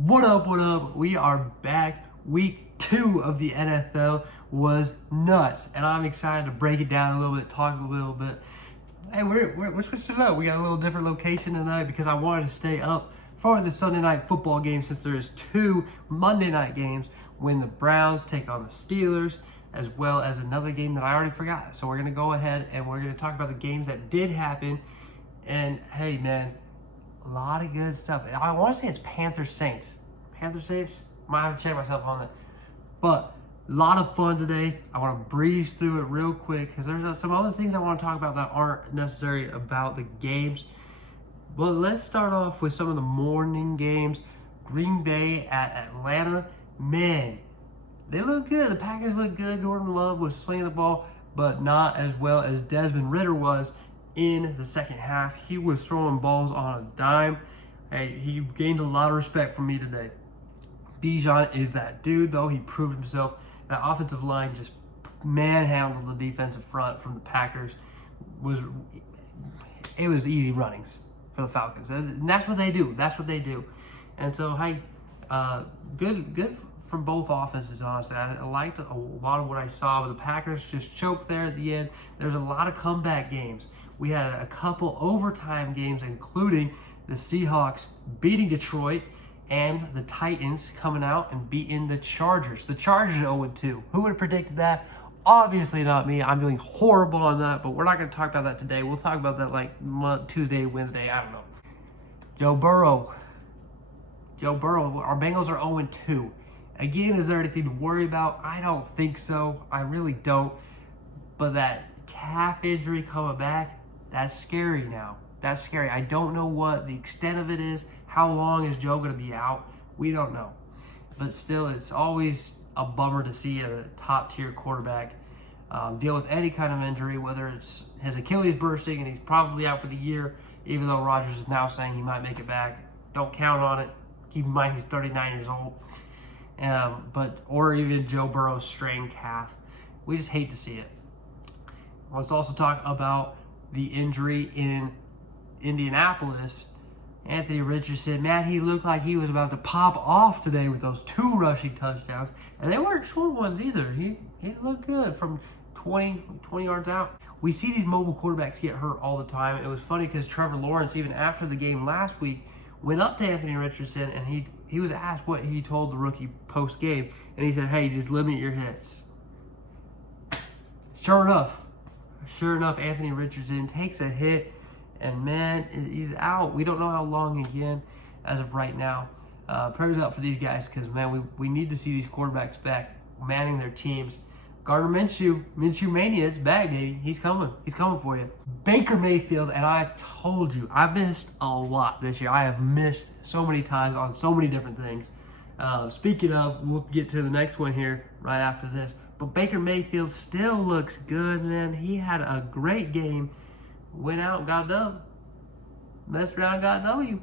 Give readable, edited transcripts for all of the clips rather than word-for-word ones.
What up, what up? We are back. Week 2 of the NFL was nuts, and I'm excited to break it down a little bit, talk a little bit. Hey, we're switching it up. We got a little different location tonight because I wanted to stay up for the Sunday night football game since there's 2 Monday night games when the Browns take on the Steelers, as well as another game that I already forgot. So we're going to go ahead and we're going to talk about the games that did happen. And hey, man, a lot of good stuff. I want to say it's Panthers-Saints. Panthers-Saints? Might have to check myself on that. But a lot of fun today. I want to breeze through it real quick because there's some other things I want to talk about that aren't necessary about the games. But let's start off with some of the morning games. Green Bay at Atlanta. Man, they look good. The Packers look good. Jordan Love was slinging the ball, but not as well as Desmond Ridder was in the second half. He was throwing balls on a dime. Hey, he gained a lot of respect from me today. Bijan is that dude, though. He proved himself. That offensive line just manhandled the defensive front from the Packers. It was easy runnings for the Falcons. And that's what they do. That's what they do. And so, hey, good from both offenses, honestly. I liked a lot of what I saw, but the Packers just choked there at the end. There's a lot of comeback games. We had a couple overtime games, including the Seahawks beating Detroit and the Titans coming out and beating the Chargers. The Chargers 0-2. Who would have predicted that? Obviously not me. I'm doing horrible on that, but we're not going to talk about that today. We'll talk about that like Tuesday, Wednesday. I don't know. Joe Burrow. Our Bengals are 0-2. Again, is there anything to worry about? I don't think so. I really don't. But that calf injury coming back, that's scary now. That's scary. I don't know what the extent of it is. How long is Joe going to be out? We don't know. But still, it's always a bummer to see a top-tier quarterback deal with any kind of injury, whether it's his Achilles bursting and he's probably out for the year, even though Rodgers is now saying he might make it back. Don't count on it. Keep in mind he's 39 years old. Or even Joe Burrow's strained calf. We just hate to see it. Let's also talk about the injury in Indianapolis. Anthony Richardson, man, he looked like he was about to pop off today with those 2 rushing touchdowns. And they weren't short ones either. He looked good from 20 yards out. We see these mobile quarterbacks get hurt all the time. It was funny because Trevor Lawrence, even after the game last week, went up to Anthony Richardson and he was asked what he told the rookie post-game. And he said, hey, just limit your hits. Sure enough, Anthony Richardson takes a hit, and man, he's out. We don't know how long again as of right now. Prayers out for these guys because, man, we need to see these quarterbacks back manning their teams. Gardner Minshew Mania, it's back, baby. He's coming. He's coming for you. Baker Mayfield, and I told you, I missed a lot this year. I have missed so many times on so many different things. Speaking of, we'll get to the next one here right after this. But Baker Mayfield still looks good, man. He had a great game. Went out and got a dub. Messed around and got a W.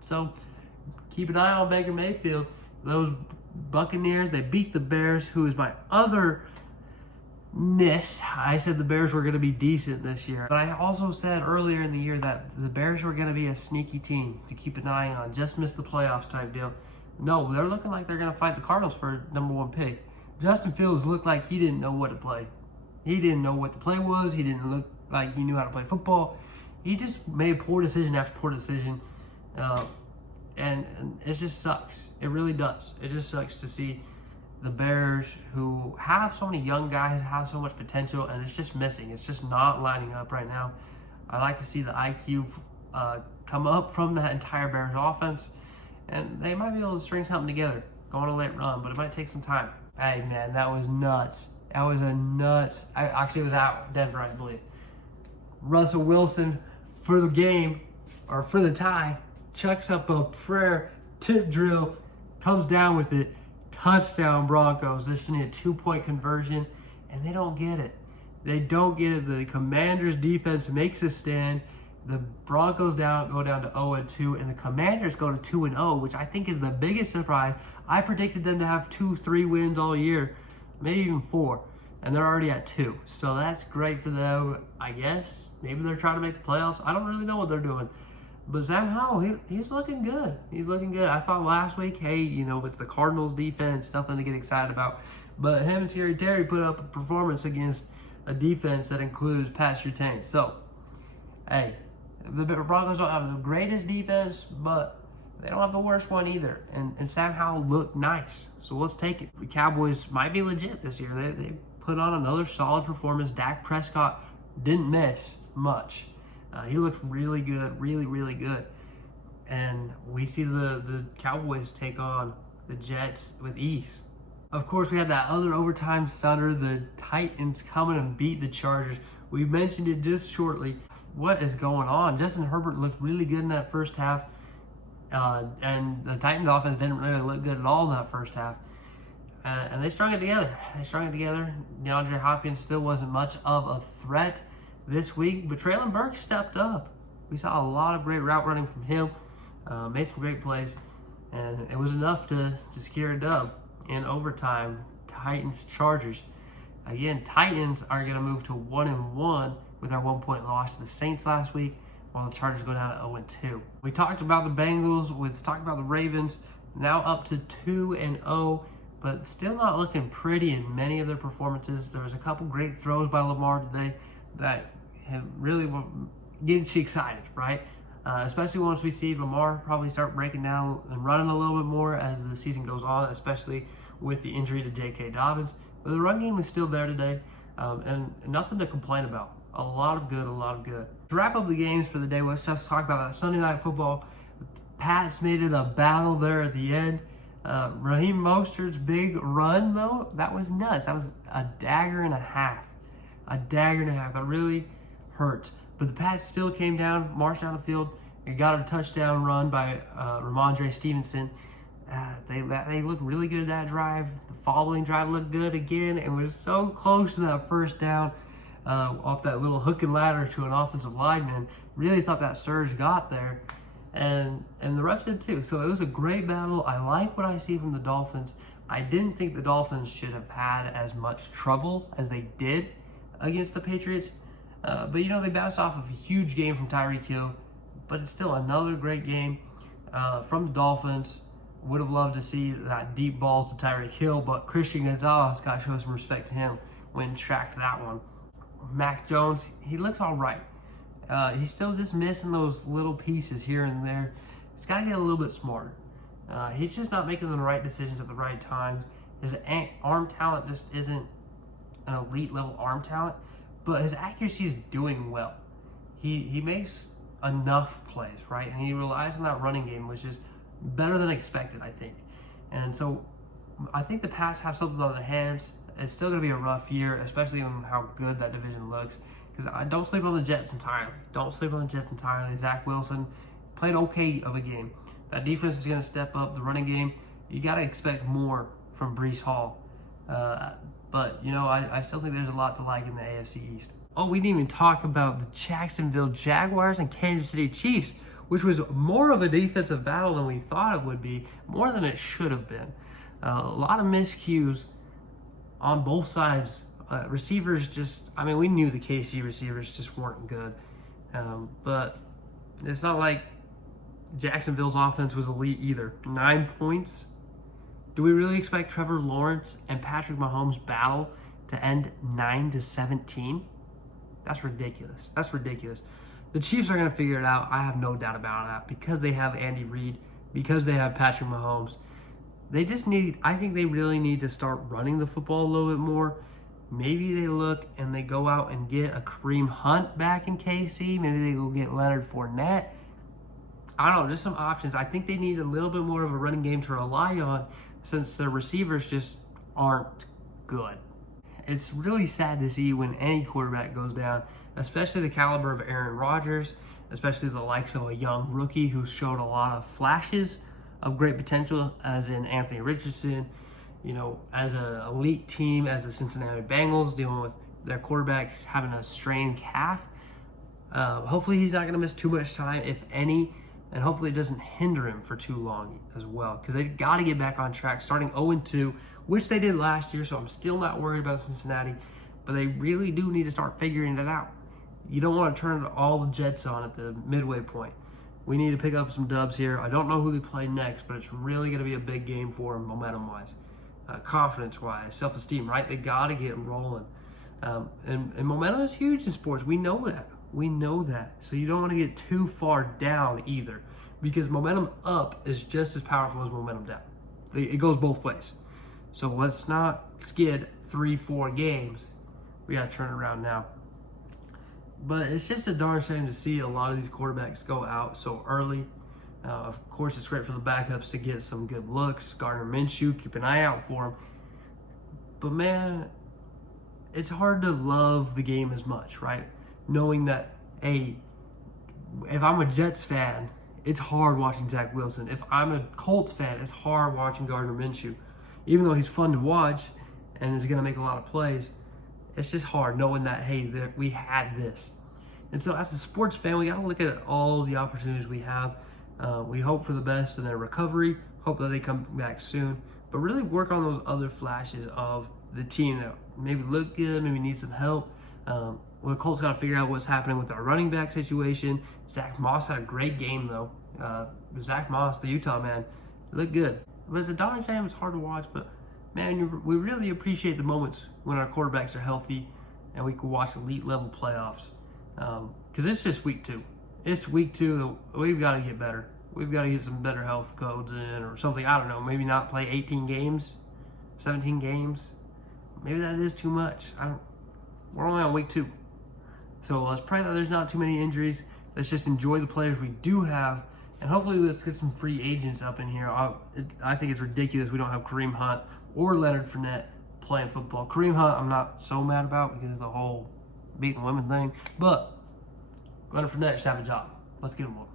So keep an eye on Baker Mayfield. Those Buccaneers, they beat the Bears, who is my other miss. I said the Bears were going to be decent this year. But I also said earlier in the year that the Bears were going to be a sneaky team to keep an eye on. Just missed the playoffs type deal. No, they're looking like they're going to fight the Cardinals for #1 pick. Justin Fields looked like he didn't know what to play. He didn't know what the play was. He didn't look like he knew how to play football. He just made poor decision after poor decision. And it just sucks. It really does. It just sucks to see the Bears, who have so many young guys, have so much potential, and it's just missing. It's just not lining up right now. I like to see the IQ come up from that entire Bears offense, and they might be able to string something together, go on a late run, but it might take some time. Hey, man, that was nuts. That was a nuts. It was out Denver, I believe. Russell Wilson, for the game, or for the tie, chucks up a prayer, tip drill, comes down with it, touchdown Broncos. They just need a 2-point conversion, and they don't get it. They don't get it. The Commanders' defense makes a stand. The Broncos go down to 0-2, and the Commanders go to 2-0, which I think is the biggest surprise. I predicted them to have 2-3 wins all year, maybe even 4, and they're already at 2. So that's great for them, I guess. Maybe they're trying to make the playoffs. I don't really know what they're doing. But Sam Howell, he's looking good. He's looking good. I thought last week, hey, you know, it's the Cardinals defense, nothing to get excited about. But him and Scary Terry put up a performance against a defense that includes Pat Surtain. So, hey, the Broncos don't have the greatest defense, but they don't have the worst one either. And Sam Howell looked nice. So let's take it. The Cowboys might be legit this year. They put on another solid performance. Dak Prescott didn't miss much. He looked really good, really good. And we see the Cowboys take on the Jets with ease. Of course, we had that other overtime stunner, the Titans coming and beat the Chargers. We mentioned it just shortly. What is going on? Justin Herbert looked really good in that first half. And the Titans offense didn't really look good at all in that first half. And they strung it together. DeAndre Hopkins still wasn't much of a threat this week, but Treylon Burks stepped up. We saw a lot of great route running from him. Made some great plays. And it was enough to secure a dub in overtime. Titans-Chargers. Again, Titans are going to move to 1-1 with our 1-point loss to the Saints last week, while the Chargers go down to 0-2. We talked about the Bengals, we've talked about the Ravens, now up to 2-0, but still not looking pretty in many of their performances. There was a couple great throws by Lamar today that have really gets you excited, right? Especially once we see Lamar probably start breaking down and running a little bit more as the season goes on, especially with the injury to J.K. Dobbins. But the run game is still there today, and nothing to complain about. A lot of good. To wrap up the games for the day, let's just talk about that Sunday Night Football. Pats made it a battle there at the end. Raheem Mostert's big run, though, that was nuts. That was a dagger and a half. That really hurt. But the Pats still came down, marched down the field, and got a touchdown run by Ramondre Stevenson. They looked really good that drive. The following drive looked good again. It was so close to that first down off that little hook and ladder to an offensive lineman. Really thought that surge got there. And the refs did too. So it was a great battle. I like what I see from the Dolphins. I didn't think the Dolphins should have had as much trouble as they did against the Patriots. But, you know, they bounced off of a huge game from Tyreek Hill. But it's still another great game from the Dolphins. Would have loved to see that deep ball to Tyreek Hill, but Christian Gonzalez got to show some respect to him when tracked that one. Mac Jones, he looks all right. He's still just missing those little pieces here and there. He's got to get a little bit smarter. He's just not making the right decisions at the right times. His arm talent just isn't an elite level arm talent, but his accuracy is doing well. He makes enough plays, right? And he relies on that running game, which is better than expected, I think. And so I think the Pats have something on their hands. It's still going to be a rough year, especially on how good that division looks. Because I don't sleep on the Jets entirely. Zach Wilson played okay of a game. That defense is going to step up. The running game, you got to expect more from Breece Hall. But, you know, I still think there's a lot to like in the AFC East. Oh, we didn't even talk about the Jacksonville Jaguars and Kansas City Chiefs, which was more of a defensive battle than we thought it would be, more than it should have been. A lot of miscues on both sides. Receivers just, I mean, we knew the KC receivers just weren't good. But it's not like Jacksonville's offense was elite either. 9 points. Do we really expect Trevor Lawrence and Patrick Mahomes' battle to end 9-17? That's ridiculous. The Chiefs are going to figure it out. I have no doubt about that, because they have Andy Reid, because they have Patrick Mahomes. They just need, I think they really need to start running the football a little bit more. Maybe they look and they go out and get a Kareem Hunt back in KC. Maybe they go get Leonard Fournette. I don't know, just some options. I think they need a little bit more of a running game to rely on, since their receivers just aren't good. It's really sad to see when any quarterback goes down, especially the caliber of Aaron Rodgers, especially the likes of a young rookie who showed a lot of flashes of great potential, as in Anthony Richardson, you know, as an elite team, as the Cincinnati Bengals, dealing with their quarterback having a strained calf. Hopefully he's not going to miss too much time, if any, and hopefully it doesn't hinder him for too long as well, because they've got to get back on track, starting 0-2, which they did last year, so I'm still not worried about Cincinnati, but they really do need to start figuring it out. You don't want to turn all the jets on at the midway point. We need to pick up some dubs here. I don't know who they play next, but it's really going to be a big game for them momentum-wise, confidence-wise, self-esteem, right? They got to get rolling. And momentum is huge in sports. We know that. We know that. So you don't want to get too far down either, because momentum up is just as powerful as momentum down. It goes both ways. So let's not skid 3-4 games. We got to turn it around now. But it's just a darn shame to see a lot of these quarterbacks go out so early. Of course, it's great for the backups to get some good looks. Gardner Minshew, keep an eye out for him. But man, it's hard to love the game as much, right? Knowing that, hey, if I'm a Jets fan, it's hard watching Zach Wilson. If I'm a Colts fan, it's hard watching Gardner Minshew. Even though he's fun to watch and is going to make a lot of plays, it's just hard knowing that, hey, that we had this. And so as a sports fan, we got to look at all the opportunities we have. We hope for the best in their recovery, hope that they come back soon, but really work on those other flashes of the team that maybe look good, maybe need some help. Well, the Colts got to figure out what's happening with our running back situation. Zach Moss had a great game, though. Zach Moss, the Utah man, looked good. But it's a darn shame. It's hard to watch, but man, we really appreciate the moments when our quarterbacks are healthy and we can watch elite level playoffs. Because it's just week 2. It's week 2. We've got to get better. We've got to get some better health codes in or something. I don't know. Maybe not play 18 games, 17 games. Maybe that is too much. We're only on week 2. So let's pray that there's not too many injuries. Let's just enjoy the players we do have. And hopefully let's get some free agents up in here. I think it's ridiculous we don't have Kareem Hunt or Leonard Fournette playing football. Kareem Hunt I'm not so mad about because of the whole beating women thing. But Leonard Fournette should have a job. Let's get him one.